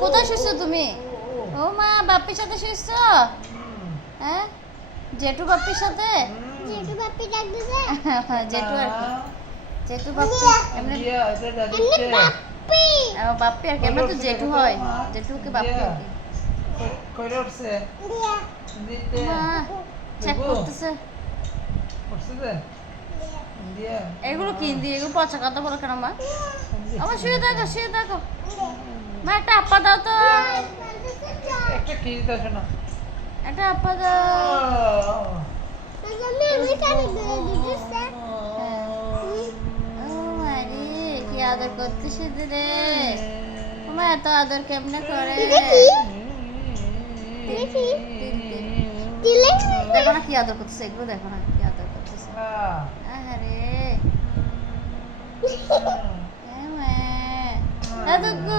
কোথায় শুয়েছো তুমি? ও মা বাপ্পির সাথে শুয়েছো? হ্যাঁ? জেঠু বাপ্পির সাথে? জেঠু বাপ্পি জেঠু আর কি? জেঠু বাপ্পি এমনি এটা এমনি বাপ্পি। বাপ্পি আর কি তো জেঠু হয়। জেঠুকে বাপ্পি আর কি কইরে উঠছে? দিতে। চেক করতেছে। উঠছে এগুলো কি দিয়ে এগুলো পচা কথা বলো কেন মা? আমার শুয়ে থাকো শুয়ে থাকো। মা একটা আপা দাও তো। একটা কি দিতে আসো না। একটা আপা দাও। কি আদর করতেছে রে? মা এত আদর কেমনে করে? দেখি না কি আদর করতেছে এগুলো দেখো না কি আদর করতেছে। আরে এত গো